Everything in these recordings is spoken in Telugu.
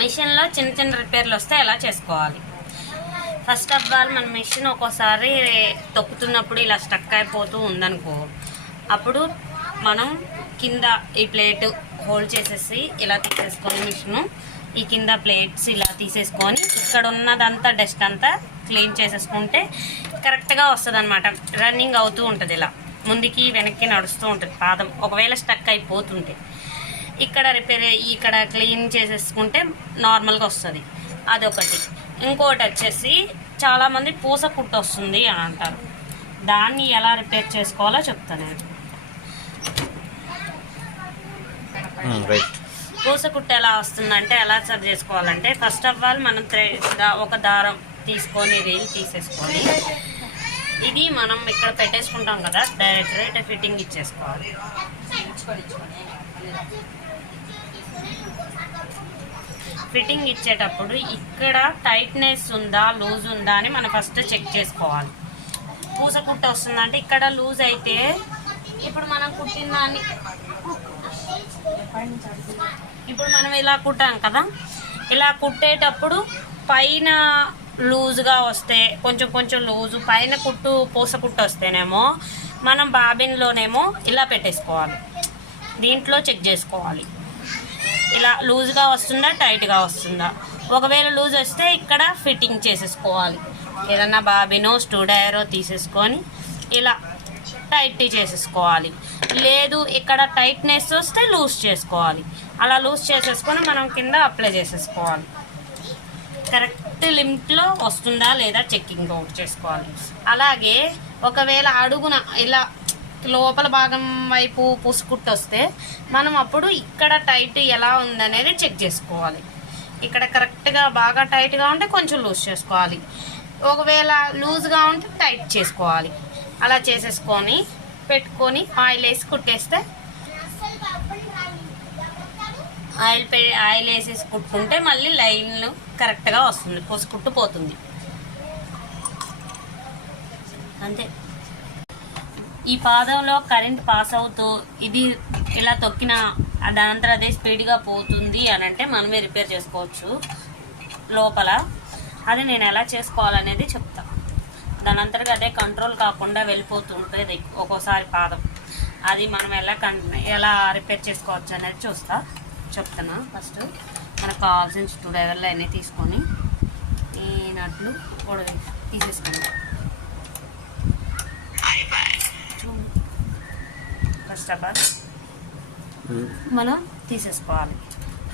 మిషన్లో చిన్న చిన్న రిపేర్లు వస్తే ఎలా చేసుకోవాలి. ఫస్ట్ ఆఫ్ ఆల్ మన మిషన్ ఒక్కోసారి తొక్కుతున్నప్పుడు ఇలా స్టక్ అయిపోతూ ఉందనుకో, అప్పుడు మనం కింద ఈ ప్లేట్ హోల్డ్ చేసేసి ఇలా తీసేసుకొని మిషను ఈ కింద ప్లేట్స్ ఇలా తీసేసుకొని ఇక్కడ ఉన్నదంతా డస్ట్ అంతా క్లీన్ చేసేసుకుంటే కరెక్ట్గా వస్తుంది అనమాట. రన్నింగ్ అవుతూ ఉంటుంది, ఇలా ముందుకి వెనక్కి నడుస్తూ ఉంటుంది పాదం. ఒకవేళ స్టక్ అయిపోతుంటే ఇక్కడ ఇక్కడ క్లీన్ చేసేసుకుంటే నార్మల్గా వస్తుంది. అదొకటి. ఇంకోటి వచ్చేసి చాలామంది పూస కుట్టు వస్తుంది అని అంటారు. దాన్ని ఎలా రిపేర్ చేసుకోవాలో చెప్తాను నేను. పూస కుట్టు ఎలా వస్తుందంటే ఎలా సరి చేసుకోవాలంటే ఫస్ట్ ఆఫ్ ఆల్ మనం ఒక దారం తీసుకొని రీల్ తీసేసుకొని ఇది మనం ఇక్కడ పెట్టేసుకుంటాం కదా, డైరెక్ట్ ఫిట్టింగ్ ఇచ్చేసుకోవాలి. ఫిట్టింగ్ ఇచ్చేటప్పుడు ఇక్కడ టైట్నెస్ ఉందా లూజ్ ఉందా అని మనం ఫస్ట్ చెక్ చేసుకోవాలి. పూస కుట్ట వస్తుందంటే ఇక్కడ లూజ్ అయితే ఇప్పుడు మనం కుట్టిన దాన్ని ఇప్పుడు మనం ఇలా కుట్టాం కదా, ఇలా కుట్టేటప్పుడు పైన లూజ్గా వస్తే కొంచెం కొంచెం లూజు పైన పూస కుట్టు వస్తేనేమో మనం బాబిన్లోనేమో ఇలా పెట్టేసుకోవాలి. దీంట్లో చెక్ చేసుకోవాలి ఇలా లూజ్గా వస్తుందా టైట్గా వస్తుందా. ఒకవేళ లూజ్ వస్తే ఇక్కడ ఫిట్టింగ్ చేసేసుకోవాలి. ఏదన్నా బాబినో స్టూడైరో తీసేసుకొని ఇలా టైట్ చేసేసుకోవాలి. లేదు ఇక్కడ టైట్నెస్ వస్తే లూజ్ చేసుకోవాలి. అలా లూజ్ చేసేసుకొని మనం కింద అప్లై చేసేసుకోవాలి. కరెక్ట్ లిమిట్లో వస్తుందా లేదా చెక్కింగ్ అవుట్ చేసుకోవాలి. అలాగే ఒకవేళ అడుగున ఇలా లోపల భాగం వైపు పూసుకుట్టు వస్తే మనం అప్పుడు ఇక్కడ టైట్ ఎలా ఉందనేది చెక్ చేసుకోవాలి. ఇక్కడ కరెక్ట్గా బాగా టైట్గా ఉంటే కొంచెం లూజ్ చేసుకోవాలి. ఒకవేళ లూజ్గా ఉంటే టైట్ చేసుకోవాలి. అలా చేసేసుకొని పెట్టుకొని ఆయిల్ వేసి కుట్టేస్తే ఆయిల్ వేసేసి కుట్టుకుంటే మళ్ళీ లైన్లు కరెక్ట్గా వస్తుంది, పూసుకుట్టు పోతుంది. అంతే. ఈ పాదంలో కరెంట్ పాస్ అవుతూ ఇది ఇలా తొక్కిన దానంతా అదే స్పీడ్గా పోతుంది అని అంటే మనమే రిపేర్ చేసుకోవచ్చు లోపల. అది నేను ఎలా చేసుకోవాలనేది చెప్తాను. దానంతటిగా అదే కంట్రోల్ కాకుండా వెళ్ళిపోతుంటుంది ఒక్కోసారి పాదం. అది మనం ఎలా రిపేర్ చేసుకోవచ్చు అనేది చెప్తున్నా. ఫస్ట్ మనకు కావాల్సిన స్క్రూడ్రైవర్లు అన్నీ తీసుకొని ఈ నట్లు పొడి తీసేసుకుంటాం. ఫస్ట్ ఆఫ్ ఆల్ మనం తీసేసుకోవాలి.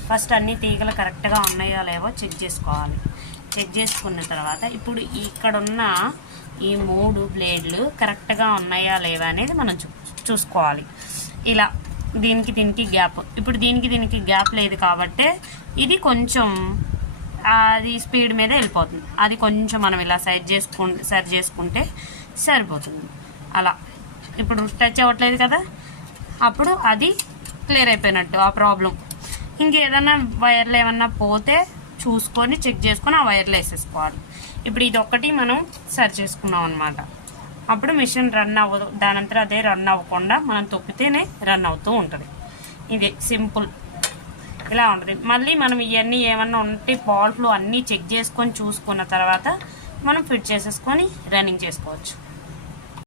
ఫస్ట్ అన్ని తీగలు కరెక్ట్గా ఉన్నాయో లేవో చెక్ చేసుకోవాలి. చెక్ చేసుకున్న తర్వాత ఇప్పుడు ఇక్కడున్న ఈ 3 బ్లేడ్లు కరెక్ట్గా ఉన్నాయా లేవా అనేది మనం చూసుకోవాలి. ఇలా దీనికి గ్యాప్, ఇప్పుడు దీనికి గ్యాప్ లేదు కాబట్టి ఇది కొంచెం అది స్పీడ్ మీద వెళ్ళిపోతుంది. అది కొంచెం మనం ఇలా సరి చేసుకుంటే సరిపోతుంది. అలా ఇప్పుడు టచ్ అవ్వట్లేదు కదా, అప్పుడు అది క్లియర్ అయిపోయినట్టు ఆ ప్రాబ్లం. ఇంకేదన్నా వైర్లు ఏమన్నా పోతే చూసుకొని చెక్ చేసుకొని ఆ వైర్లు వేసేసుకోవాలి. ఇప్పుడు ఇది ఒక్కటి మనం సరి చేసుకున్నాం అనమాట. అప్పుడు మిషన్ రన్ అవ్వదు, దానంతా అదే రన్ అవ్వకుండా మనం తొక్కితేనే రన్ అవుతూ ఉంటుంది. ఇది సింపుల్ ఇలా ఉంటుంది. మళ్ళీ మనం ఇవన్నీ ఏమన్నా ఉంటే బాల్ఫ్లు అన్నీ చెక్ చేసుకొని చూసుకున్న తర్వాత మనం ఫిట్ చేసేసుకొని రన్నింగ్ చేసుకోవచ్చు.